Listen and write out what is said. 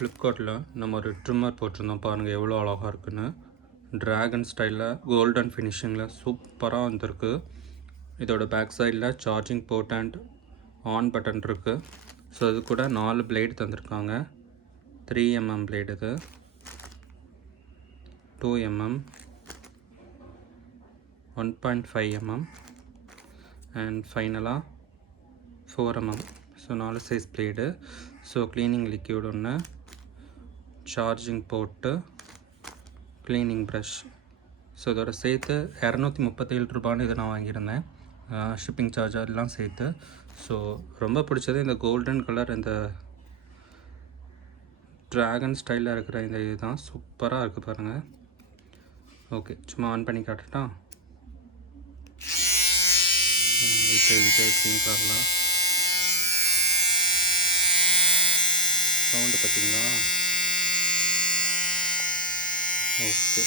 ஃப்ளிப்கார்ட்டில் நம்ம ஒரு ட்ரிம்மர் போட்டிருந்தோம் பாருங்கள் எவ்வளோ அழகாக இருக்குன்னு. ட்ராகன் ஸ்டைலில் கோல்டன் ஃபினிஷிங்கில் சூப்பராக வந்திருக்கு. இதோட பேக் சைடில் charging port and on button இருக்குது. ஸோ இது கூட 4 பிளேடு தந்திருக்காங்க. 3mm பிளேடு, இது 2mm, 1.5mm அண்ட் ஃபைனலாக 4mm. So 4 size blade. So cleaning liquid ஒன்று, charging port, cleaning brush. So இதோட சேர்த்து 237 ரூபான்னு இதை நான் வாங்கியிருந்தேன், ஷிப்பிங் சார்ஜ் அதெல்லாம் சேர்த்து. ஸோ ரொம்ப பிடிச்சது இந்த கோல்டன் கலர், இந்த ட்ராகன் ஸ்டைலில் இருக்கிற இந்த இதுதான் சூப்பராக இருக்குது பாருங்கள். ஓகே, சும்மா ஆன் பண்ணி காட்டுட்டா. இது க்ளீன் பண்ணலாம். சவுண்டு பார்த்தீங்களா? ஓகே.